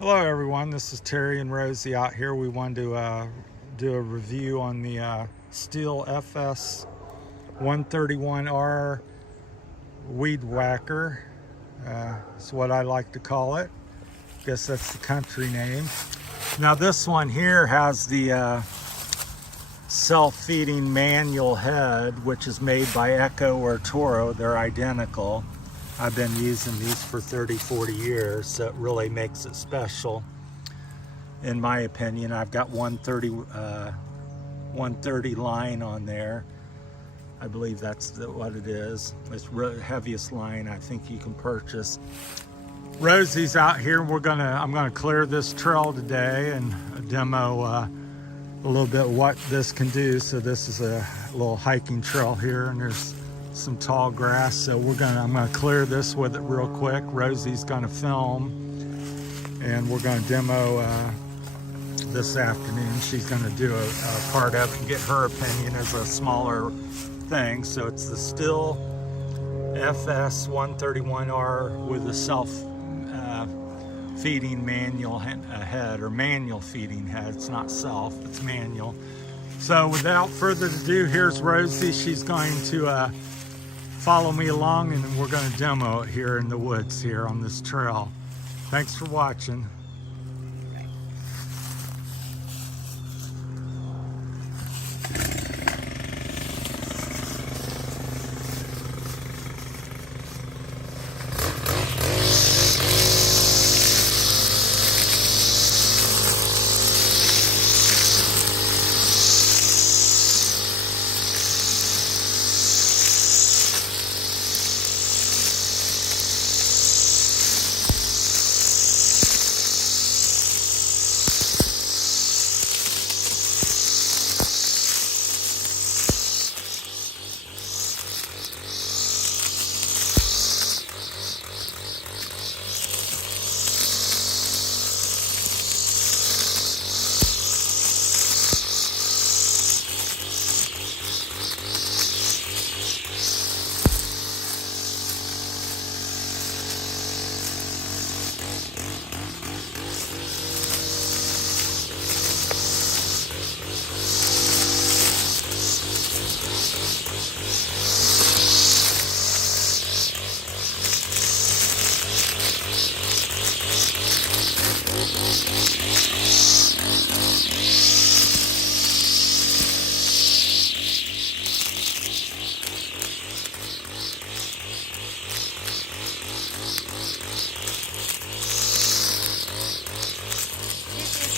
Hello everyone, this is Terry and Rosie out here. We wanted to do a review on the Stihl FS 131R Weed Whacker. It's what I like to call it. Guess that's the country name. Now this one here has the self-feeding manual head, which is made by Echo or Toro. They're identical. I've been using these for 30-40 years, so it really makes it special in my opinion. I've got 130 line on there. I believe that's what it is. It's the heaviest line I think you can purchase. Rosie's out here. I'm gonna clear this trail today and demo a little bit what this can do. So this is a little hiking trail here, and there's some tall grass. So I'm gonna clear this with it real quick. Rosie's gonna film, and we're gonna demo this afternoon. She's gonna do a part of it and get her opinion as a smaller thing. So it's the Stihl FS 131R with a self feeding manual head, or manual feeding head. It's not self, it's manual. So without further ado, here's Rosie. She's going to follow me along, and we're going to demo it here in the woods here on this trail. Thanks for watching.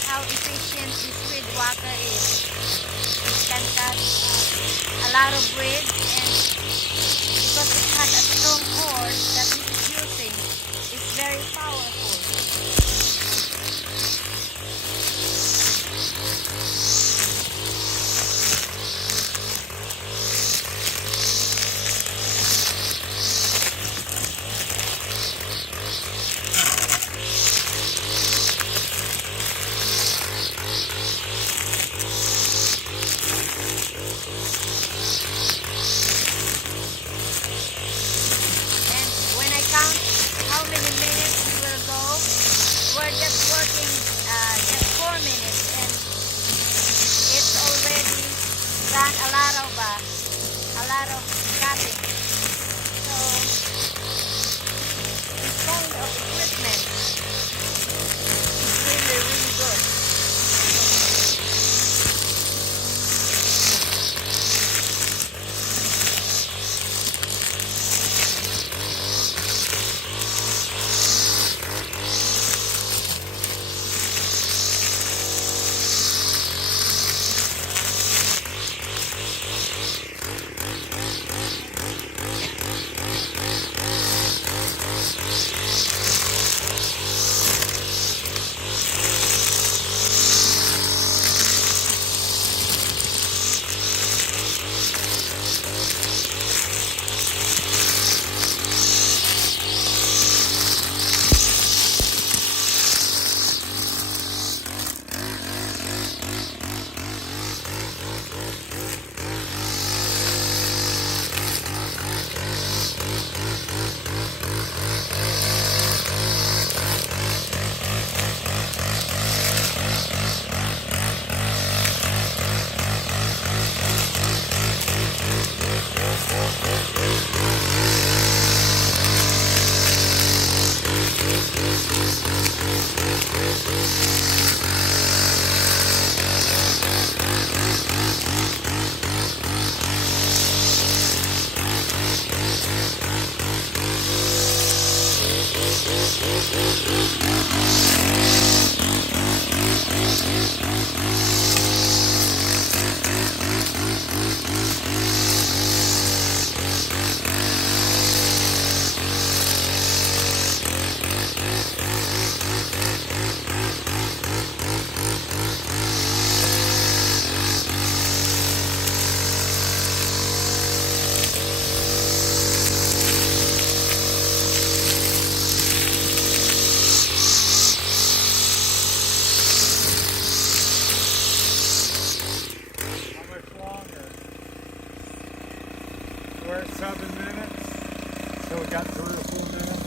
How efficient this weed whacker is. It can cut a lot of weed, and because it has a strong cord that it is using, it's very powerful. How many minutes we will go? We're just working just 4 minutes, and it's already done a lot of cutting. So this kind of equipment is really good. We're at 7 minutes, so we got 3 or 4 minutes.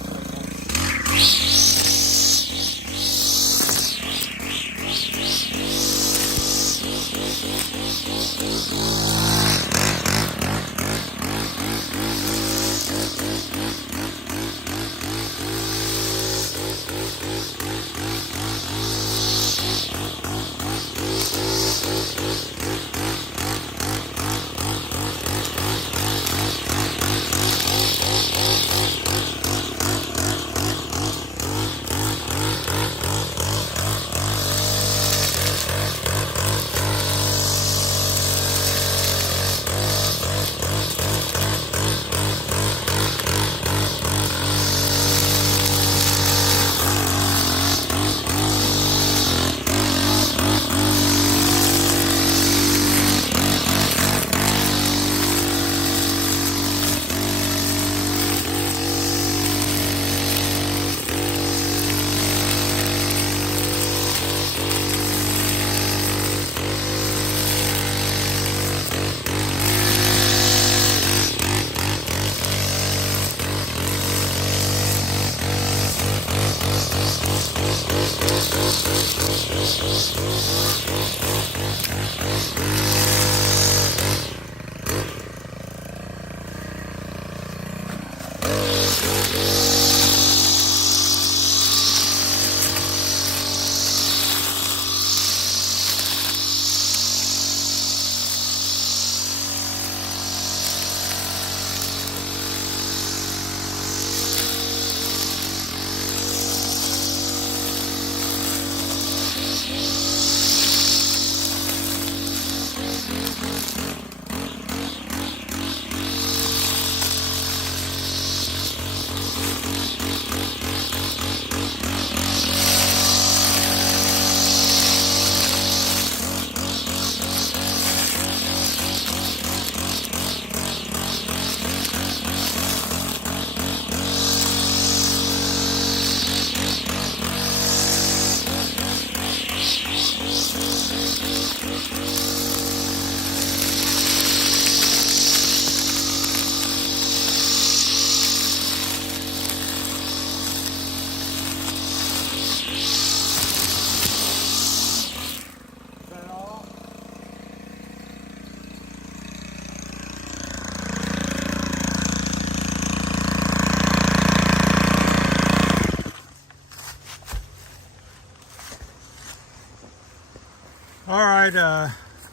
All right,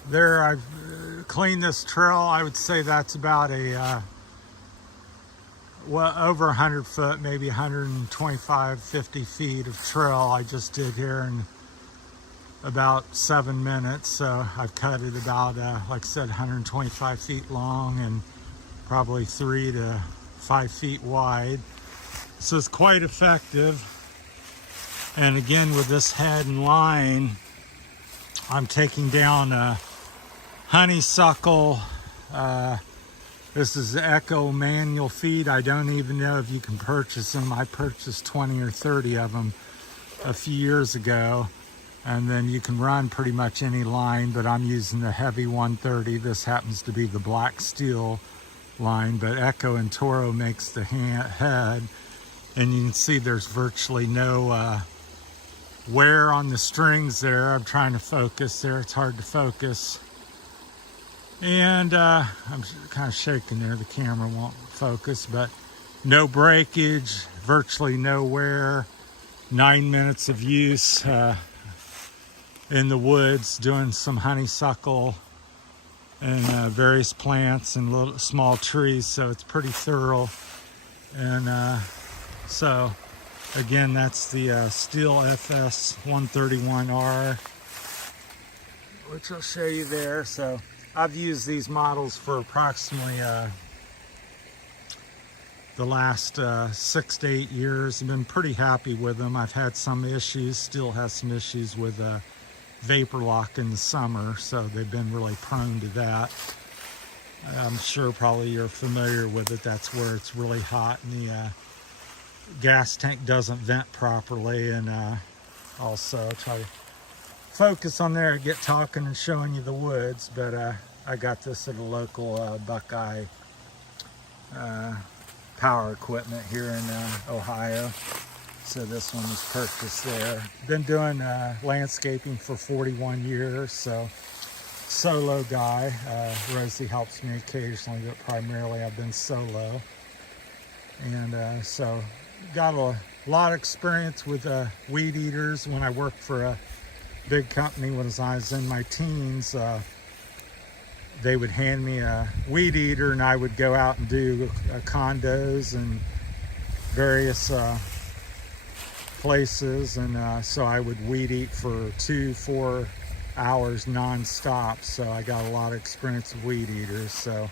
there I've cleaned this trail. I would say that's about a well over 100 foot, maybe 125, 50 feet of trail I just did here in about 7 minutes. So I've cut it about, like I said, 125 feet long and probably 3 to 5 feet wide. So it's quite effective. And again, with this head and line, I'm taking down a honeysuckle. This is Echo manual feed. I don't even know if you can purchase them. I purchased 20 or 30 of them a few years ago. And then you can run pretty much any line, but I'm using the heavy 130. This happens to be the black Stihl line, but Echo and Toro makes the head. And you can see there's virtually no wear on the strings there. I'm trying to focus there. It's hard to focus. And I'm kind of shaking there. The camera won't focus, but no breakage, virtually no wear. 9 minutes of use. in the woods doing some honeysuckle and various plants and little small trees, so it's pretty thorough. And so again, that's the Stihl FS 131R, which I'll show you there. So I've used these models for approximately the last 6 to 8 years. I've been pretty happy with them. I've had some issues, still has some issues with vapor lock in the summer, so they've been really prone to that. I'm sure probably you're familiar with it. That's where it's really hot and the gas tank doesn't vent properly. And also try to focus on there, get talking and showing you the woods. But I got this at a local Buckeye power equipment here in Ohio. So this one was purchased there. Been doing landscaping for 41 years, so solo guy. Rosie helps me occasionally, but primarily I've been solo. And so got a lot of experience with weed eaters. When I worked for a big company when I was in my teens, they would hand me a weed eater and I would go out and do condos and various places, and so I would weed eat for 2-4 hours non-stop. So I got a lot of experience with weed eaters. So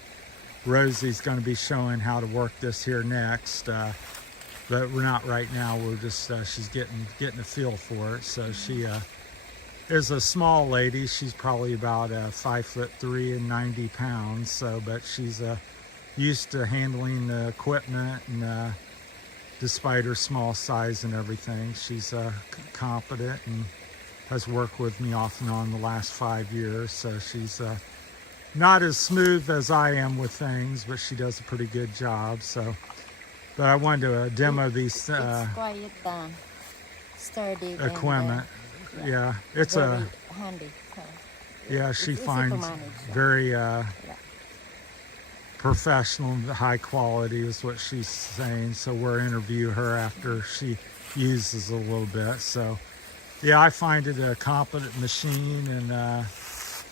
Rosie's going to be showing how to work this here next, but we're not right now. We're just she's getting a feel for it. So she is a small lady. She's probably about 5'3" and 90 pounds. So, but she's used to handling the equipment, and despite her small size and everything, she's competent and has worked with me off and on the last 5 years. So she's not as smooth as I am with things, but she does a pretty good job. So, but I wanted to demo these It's quite sturdy equipment. Yeah, it's very handy. So yeah, she it's easy to finds manage, yeah. very Yeah. professional and high quality is what she's saying. So we'll interview her after she uses a little bit. So yeah, I find it a competent machine and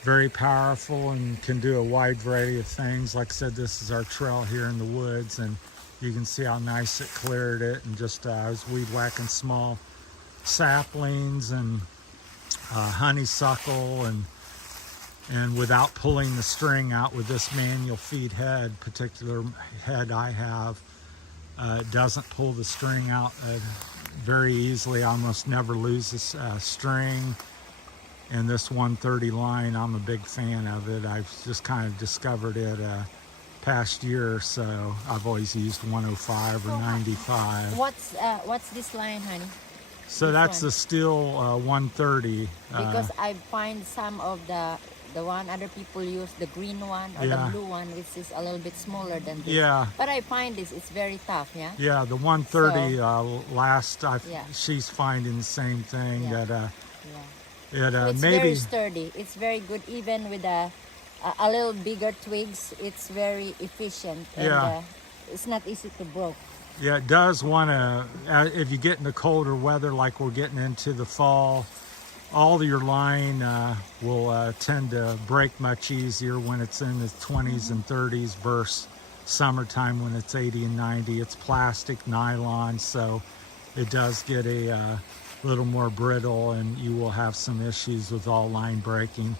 very powerful and can do a wide variety of things. Like I said, this is our trail here in the woods, and you can see how nice it cleared it. And just I was weed whacking small saplings and honeysuckle, and without pulling the string out with this manual feed head, particular head I have, it doesn't pull the string out very easily. I almost never lose this string. And this 130 line, I'm a big fan of it. I've just kind of discovered it past year or so. I've always used 105 or 95. What's this line, honey? So that's the Stihl 130. Because I find some of the one other people use, the green one or Yeah. the blue one, which is a little bit smaller than this. Yeah. But I find it's very tough, yeah? Yeah, the 130 Yeah. she's finding the same thing. Yeah. That Yeah. it It's maybe very sturdy. It's very good, even with a little bigger twigs. It's very efficient. And, Yeah. it's not easy to break. yeah, it does want to, if you get into colder weather like we're getting into the fall, all of your line will tend to break much easier when it's in the 20s and 30s versus summertime when it's 80 and 90. It's plastic, nylon, so it does get a little more brittle, and you will have some issues with all line breaking.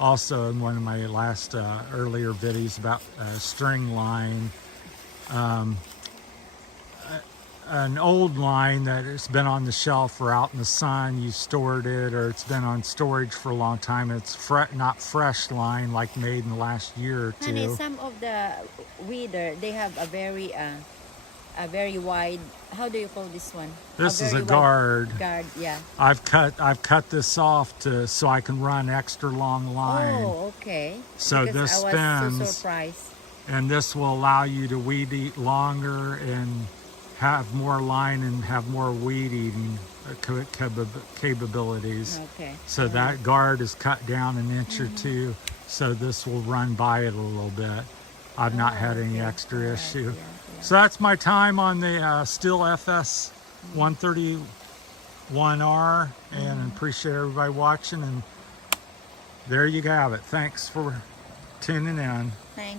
Also, in one of my last earlier videos about string line, an old line that has been on the shelf or out in the sun, you stored it, or it's been on storage for a long time. It's not fresh line like made in the last year or two. Honey, some of the weeder, they have a very wide. How do you call this one? This is a very wide guard. Guard, yeah. I've cut this off so I can run extra long line. Oh, okay. So Because this I was spins. so surprised. And this will allow you to weed eat longer and have more line and have more weed eating capabilities. Okay. So that guard is cut down an inch or two, so this will run by it a little bit. I've not had any extra issue. Yeah. So that's my time on the Stihl FS 130 1R, and appreciate everybody watching. And there you have it. Thanks for tuning in. Thank